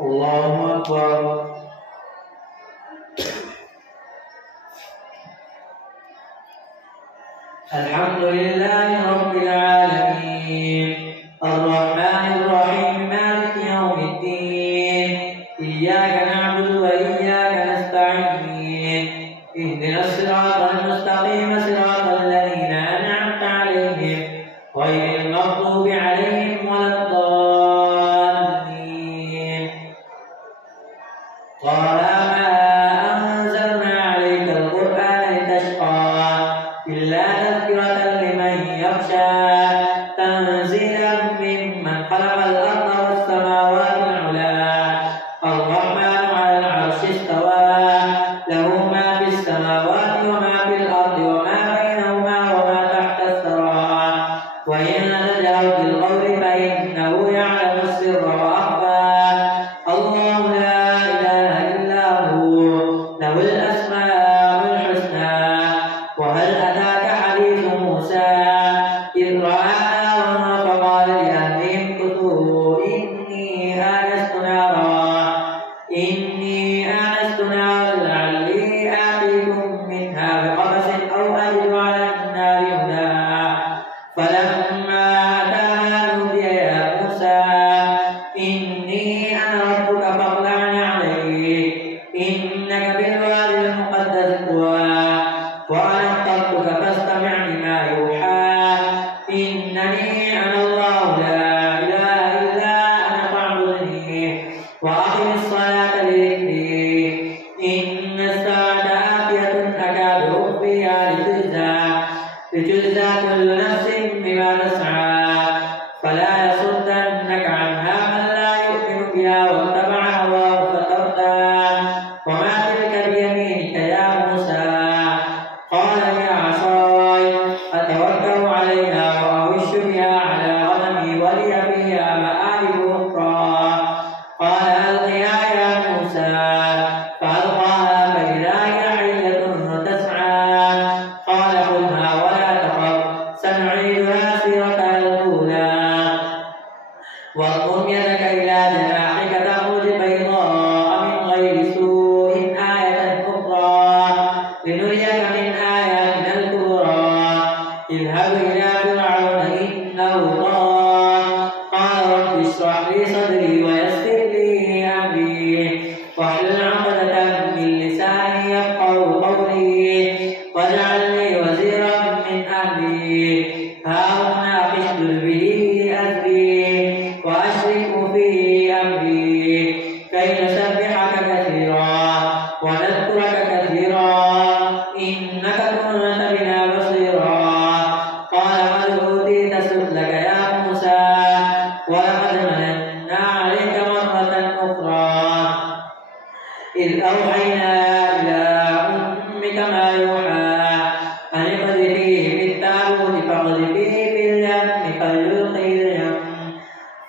الله أكبر. الحمد لله رب العالمين الرحمن الرحيم مالك يوم الدين إياك نعبد وإياك نستعين اهدنا الصراط المستقيم صراط الذين أنعمت عليهم غير المغضوب عليهم ولا الضالين. قال ما أنزلنا عليك القرآن لتشقى إلا تذكرة لمن يخشى تنزيلا ممن خلق الأرض والسماوات العلى الرحمن على العرش استوى له ما في السماوات وما في الأرض وما بينهما وما تحت الثرى وإن تجهر بالقول فإنه يعلم السر وأخفى الله لا إله إلا هو له الأسماء الحسنى. وهل أتاك حديث موسى إذ رأى نارا فقال لأهلهم كثوا إني آنست نارا لعلي آتيكم منها بقبس أو أجد على النار هدى فلما أتاها نودي يا موسى إني أنا ربك فاخلع عليك إنك بالوادي المقدس طوى وأنا اخترتك فاستمع لما يوحى إنني أنا الله لا إله إلا أنا فاعبدني وأقم الصلاة لذكري إن الساعة آتية أكاد أخفيها لتجزى كل نفس بما تسعى فلا يصدنك عنها من لا يؤمن بها واتبع هواه فتردى. وما تلك بيمينك يا موسى قال هي عصاي أتوكل عليها وأهش بها على غنمي ولي فيها مآرب أخرى قال ألقها يا موسى فألقاها فإذا هي حية تسعى قال خذها ولا تخف سنعيدها سيرتها الأولى واضم يدك إلى جناحك تخرج بيضاء من غير سوء آية أخرى لنريك من آياتنا الكبرى اذهب إلى فرعون إنه طغى قال رب اشرح لي صدري ويسر لي أمري واحلل عقدة من لساني يفقهوا قولي واجعل لي وزيرا من أهلي هارون أخي به أزري وأشركه في أمري كي نسبحك كثيرا ونذكرك كثيرا إنك كنت بنا بصيرا قال قد أوتيت سؤلك يا موسى ولقد مننا عليك مرة أخرى إذ أوحينا إلى أمك ما يوحى أن اقذفيه في التابوت فاقذفيه في اليم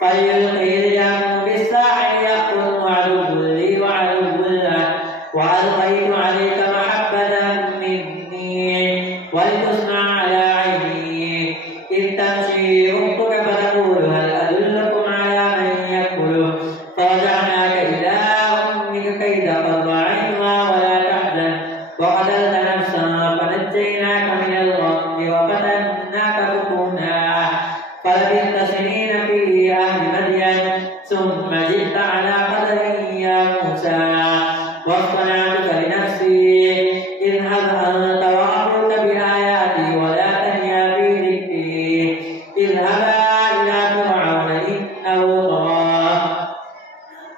فليلقي اليم بالساحل يأخذ عدو لي وعدو له وألقيت عليك محبة مني ولتصنع على عيني إذ تمشي أختك فتقول هل أدلكم على من يأكله فرجعناك إلى أمك كي تقر عينها ولا تحزن وقتلت نفسا فنجيناك من الغم وفتناك فتونا فلبثت سنين في أهل مدين ثم جئت على قدر يا موسى واصطنعتك لنفسي اذهب أنت وأخوك بآياتي ولا تنيا في ذكري اذهبا إلى فرعون إنه طغى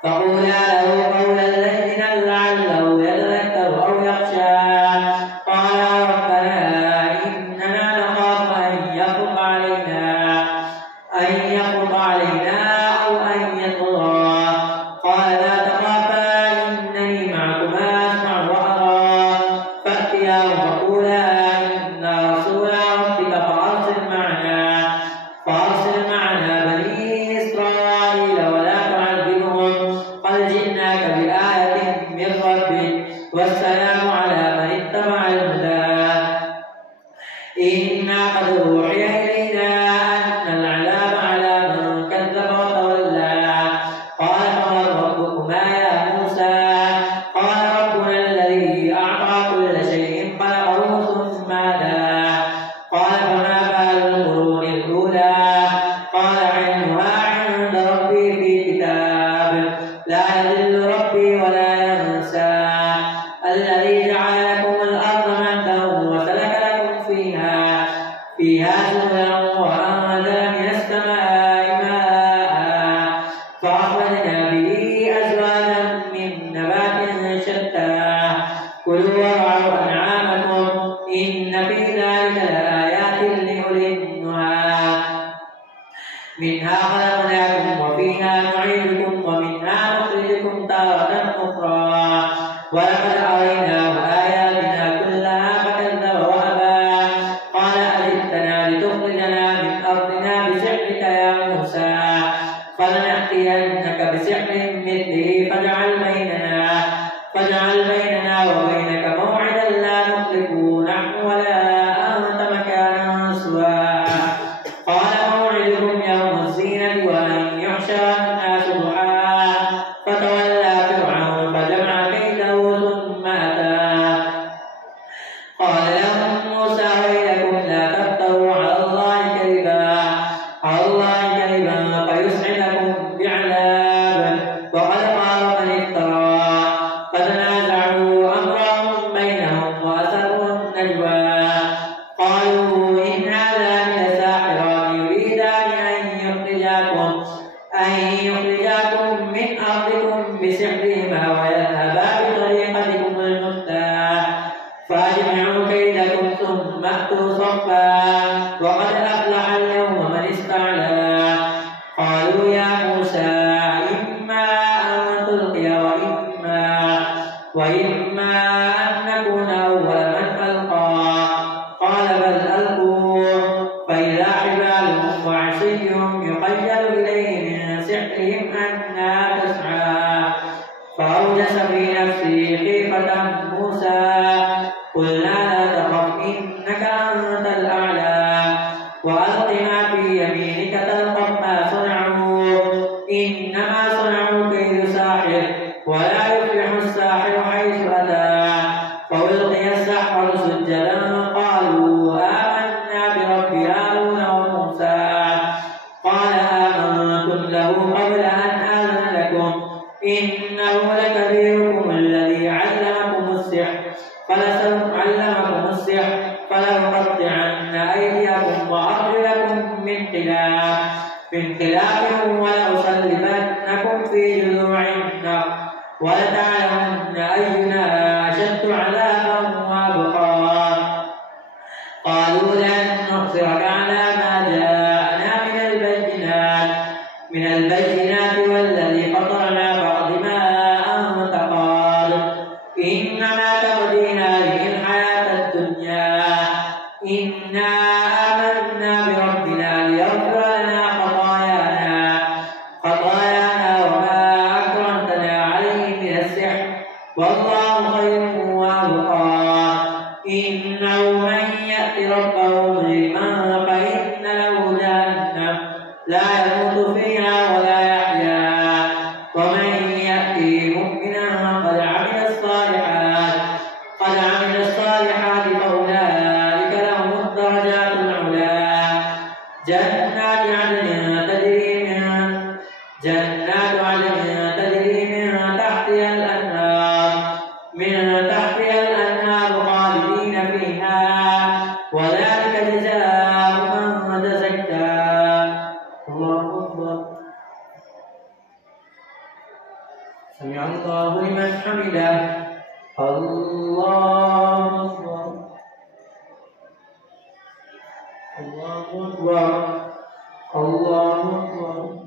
فقولا له قولا لينا لعله يتذكر أو يخشى قال ربنا إننا نخاف أن يفرط علينا أو أن يطغى فأخرجنا به أزواجا من نبات شتى كلوا وارعوا أنعامكم إن في ذلك لآيات لأولي النهى منها خلقناكم وفيها نعيدكم ومنها نخرجكم تارة أخرى ولقد أريناه آياتنا كلها فكذب وأبى قال أجئتنا لتخرجنا من أرضنا بسحرك يا موسى فلنأتينك بسحر مثله فاجعل بيننا وبينك موعدا لا نخلفه نحن ولا أنت مكانا سوى قال موعدكم يوم الزينة وأن يحشر الناس ضحى فتولى فرعون فجمع كيده ثم أتى قال لهم موسى ويلكم لا تفتروا على الله كذبا فيسحتكم بعذاب وقد قال من افترى فتنازعوا أمرهم بينهم وأسروا النجوى قالوا إن هذان لساحران يريدان أن يخرجاكم من أرضكم بسحرهما ويذهبا بطريقتكم المثلى فأجمعوا كيدكم ثم أتوا صفا وقد أفلح اليوم من استعلى قالوا يا موسى إما أن تلقي وإما أن نكون أول من ألقى قال بل ألقوا فإذا حبالهم وعصيهم يخيل إليه من سحرهم أنها تسعى فأوجس في نفسه خيفة موسى قلنا لا تخف إنك أنت الأعلى وألق ما في يمينك تلقف ما صنعوا إنما صنعوا كيد ساحر ولا يفلح الساحر حيث أتى فألقي السحرة سجدا قالوا آمنا برب هارون وموسى قال آمنتم له قبل أن آذن لكم إنه لكبيركم الذي علمكم السحر فلأقطعن أيديكم وأرجلكم من خلاف ولأصلبنكم في جذوع النخل ولتعلمن أينا أشد عذابا وأبقى قالوا لن نؤثرك على ما جاءنا من البينات والذي فطرنا بعض ما أنت قال إنما تقضي هذه الحياة الدنيا إنا آمنا بربنا ليغفر لنا خطايانا وما أكرمتنا عليه من السحر والله خير وأبقى إنه من يأت ربه مجرما فإن له جهنم لا يموت فيها ولا يحيا ومن يأتي مؤمنا قد عمل الصالحات فأولئك لهم الدرجات العلى جنات عدن تجري من تحتها الأنهار خالدين فيها وذلك جزاء من تزكى الله أكبر سمع الله لمن حمده الله أكبر الله أكبر الله أكبر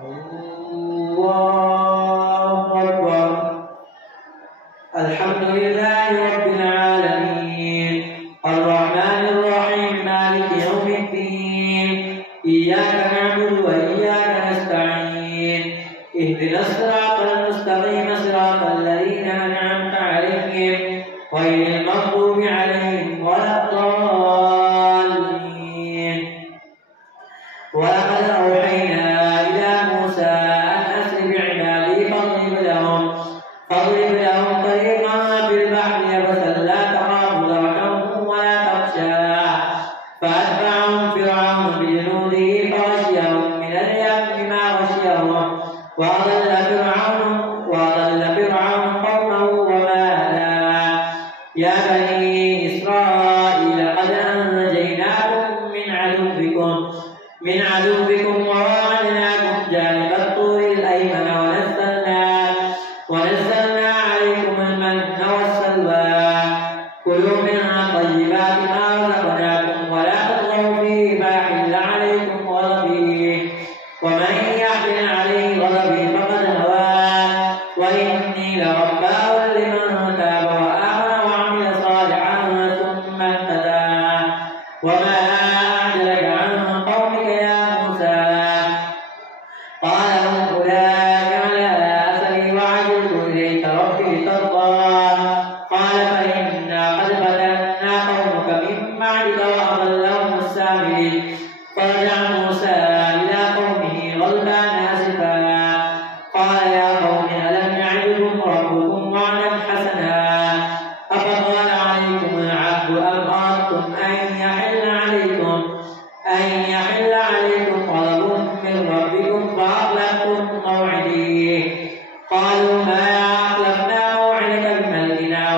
الله أكبر الحمد لله رب العالمين الرحمن الرحيم مالك يوم الدين إياك نعبد وإياك نستعين اهدنا الصراط المستقيم صراط الذين أنعمت عليهم غير المغضوب عليهم ولا الضالين ولقد أوحينا إلى موسى أن أسر بعبادي فاضرب لهم طريقا في البحر يبسا لا تخاف دركا ولا تخشى فأتبعهم فرعون بجنوده فغشيهم من اليم ما غشيهم وأضل فرعون قومه وما هدى يا بني إسرائيل قد أنجيناكم من عدوكم من عدوكم وواعدناكم جانب الطور الأيمن ونزلنا عليكم المن والسلوى كلوا من طيبات ما رزقناكم ولا تطغوا فيه فيحل عليكم غضبي ومن يحلل عليه غضبي فقد هوى وإني لغفار لمن تاب وآمن وعمل صالحا ثم اهتدى وما أعجلك عن قومك يا موسى قال هم أولئك على أثري وعجلت إليك رب لترضى قال فإنا قد فتنا قومك من بعدك وأضلهم السامرين فرجع موسى إلى قومه غضبان آسفا قال يا قوم ألم يعدكم ربكم وعدا حسنا أفطال عليكم العهد أم أردتم أن يحل عليكم غضب من ربكم فأخلفتم موعدي قالوا ما أخلفنا موعدك بملكنا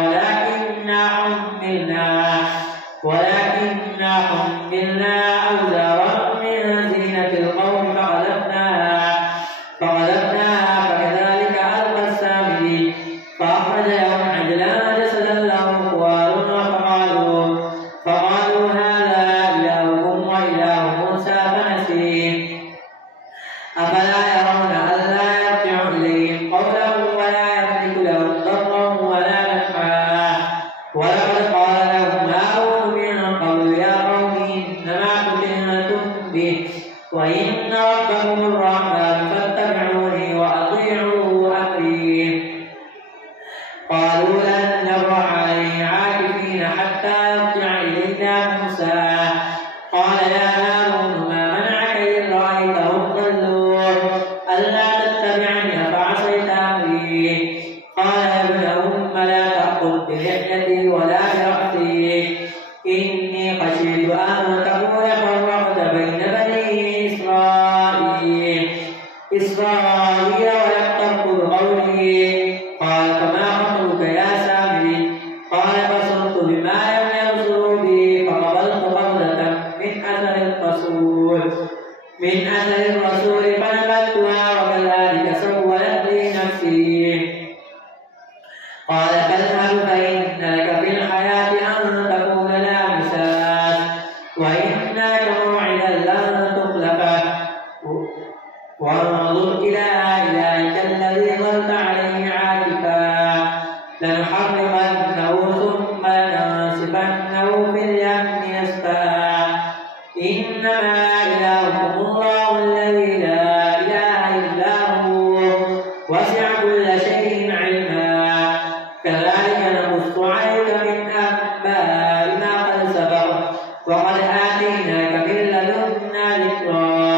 ولكننا حملنا أوزارا من زينة القوم فقذفناها فكذلك ألقى السامري فأخرج لهم عجلا جسدا له خوار فقالوا هذا إلهكم وإله موسى فنسي أفلا يرون ألا يرجع إليهم قوله ولا يملك لهم ضرا ولا نفعا ولقد قال لهم هارون من قبل يا قوم إنما فتنتم به وإن ربكم الرحمن فاتبعوني وأطيعوا أمري قالوا لن نبرح عليه عاكفين حتى يرجع إلينا موسى قال يا هارون ما منعك إذ رأيتهم ضلوا ألا تتبعني أفعصيت أمري قال يا ابن أم لا تأخذ بلحيتي ولا برأسي إني خشيت أن تكون فرقت بين بني إسرائيل ولم ترقب قولي قال فما خطبك يا سامري قال بصرت بما لم يبصروا به فقبلت قبضة من أثر الرسول فنبذتها وكذلك سولت لي نفسي قال فاذهب فإن لك في الحياة أن تقول لا مساس وإن لك موعدا لن تخلفه وانظر إلى إلهك الذي ظلت عليه عاكفا لنحرقنه ثم لننسفنه في اليم نسفا إنما إلهكم الله الذي لا إله إلا هو وسع كل شيء علما كذلك نقص عليك من أنباء ما قد سبق وقد آتيناك من لدنا ذكرا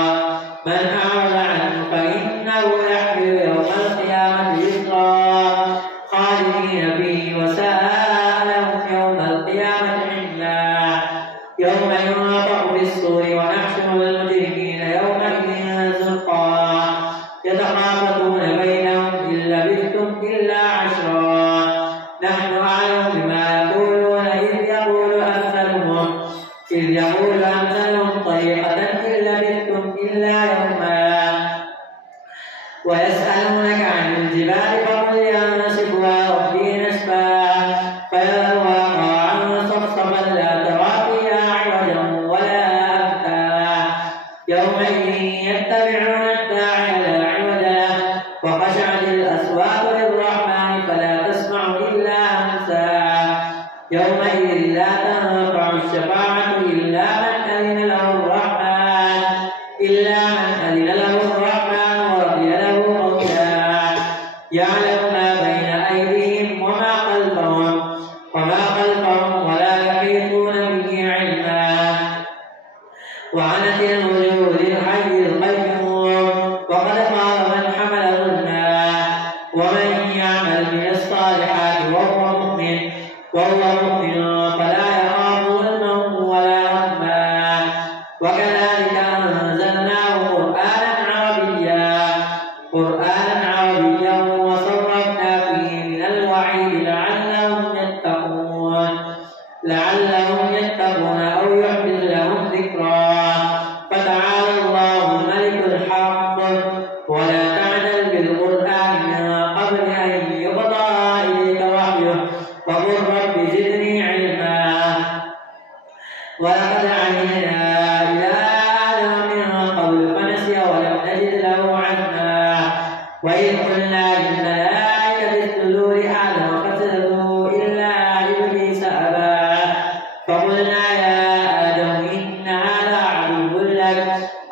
من أعرض عنه فإنه يحمل يوم القيامة وزرا خالدين فيه وساء لهم يوم القيامة حملا يوم ينفخ في الصور ونحشر المجرمين يومئذ زرقا يتخافتون بينهم إن لبثتم إلا عشرا نحن أعلم بما يقولون إذ يقول أمثلهم طريقة إن لبثتم إلا يوما ويسألونك عن الجبال فقل ينسفها ربي نسفا فيذرها قاعا صفصفا لا ترى فيها عوجا ولا أمتا يومئذ يتبعون الداعي لا عوج له وخشعت الأصوات للرحمن فلا تسمع إلا همسا يومئذ لا تنفع الشفاعة إلا من أذن له الرحمن ورضي له قولا يعلم ما بين أيديهم وما خلفهم ولا يحيطون به علما وعنت الوجوه للحي القيوم وقد خاب من حمل ظلما ومن يعمل من الصالحات وهو مؤمن فلا يخاف ظلما ولا هضما وكذلك أنزلناه قرآنا عربيا وصرفنا فيه من الوعيد لعلهم يتقون أو يحدث لهم ذكرا فتعالى وإذ قلنا للملائكة اسجدوا لآدم فسجدوا إلا إبليس أبى فقلنا يا آدم إن هذا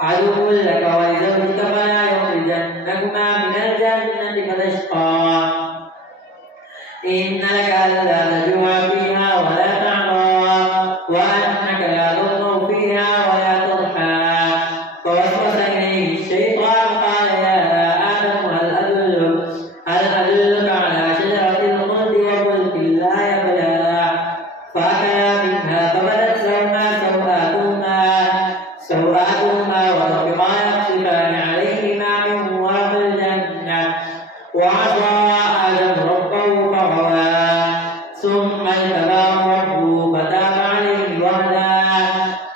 عدو لك ولزوجك فلا يخرجنكما من الجنة فتشقى إن لك ألا تجوع فيها ولا تعرى وأنك لا تظمأ فيها ولا تضحى فوسوس إليه الشيطان قال يا آدم هل أدلك على شجرة الخلد وملك لا يبلى فأكلا منها فبدت لهما سوآتهما وطفقا يخصفان عليهما من ورق الجنة وعصى آدم ربه فغوى ثم اجتباه ربه فتاب عليه وهدى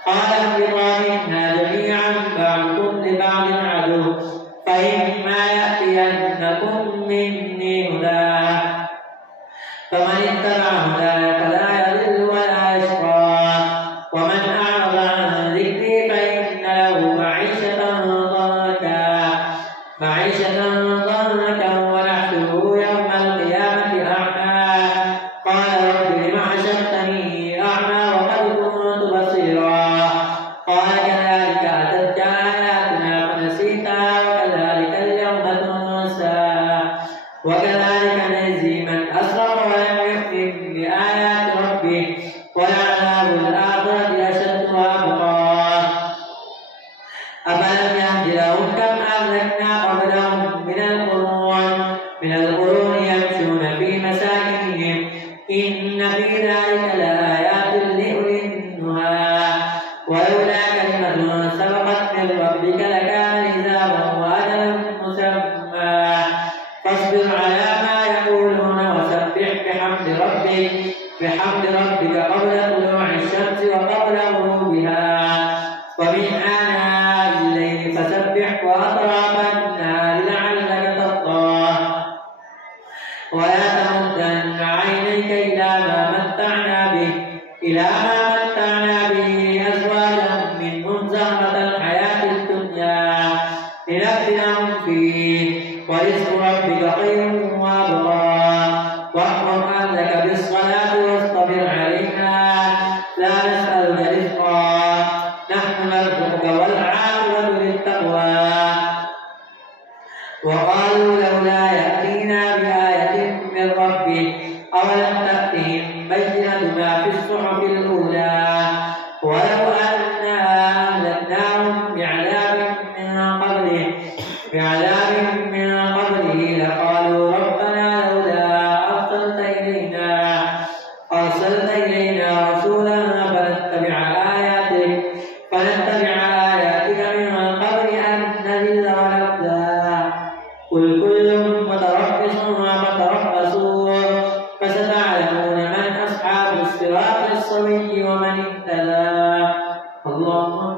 قال اهبطا منها جميعا بعضكم لبعض عدو فإما يأتينكم مني هدى فمن اتبع هداي فلا يضل ولا يشقى ومن أعرض عن ذكري فإن له معيشة ضنكا ونحشره يوم القيامة أعمى قال رب لم حشرتني أعمى وقد كنت بصيرا قال كذلك أتتك آياتنا فنسيتها وكذلك اليوم تنسى وكذلك نجزي من أسرف ولم يؤمن بآيات ربه ولعذاب الآخرة أشد وأبقى أفلم يهد لهم كم أهلكنا قبلهم من القرون يمشون في مساكنهم إن في ذلك لآيات لأولي النهى ولولا كلمة سبقت من ربك لكان لزاما وأجل مسمى فاصبر على ما يقولون وسبح بحمد ربك قبل طلوع الشمس وقبل غروبها ومن آناء الليل فسبح وأطراف النهار لعلك ترضى ولا تمدن عينيك إلى ما متعنا به أزواجا منهم زهرة الحياة الدنيا لنفتنهم فيه ورزق ربك خير وأبقى واحكم أهلك بالصلاة واصطبر عليها لا نسألك رزقا نحن نرزقك والعاقبة للتقوى وقالوا لولا يأتينا بآية من ربه أولم تأتهم بينة ما في الصحف الأولى ولو أنا أهلكناهم بعذاب من قبله لقالوا ربنا لولا أرسلت إلينا رسولا فنتبع آياتك من قبل أن نذل ونخزى قل كل متربص فتربصوا فستعلمون من أصحاب الصراط السوي ومن اهتدى. الله أكبر.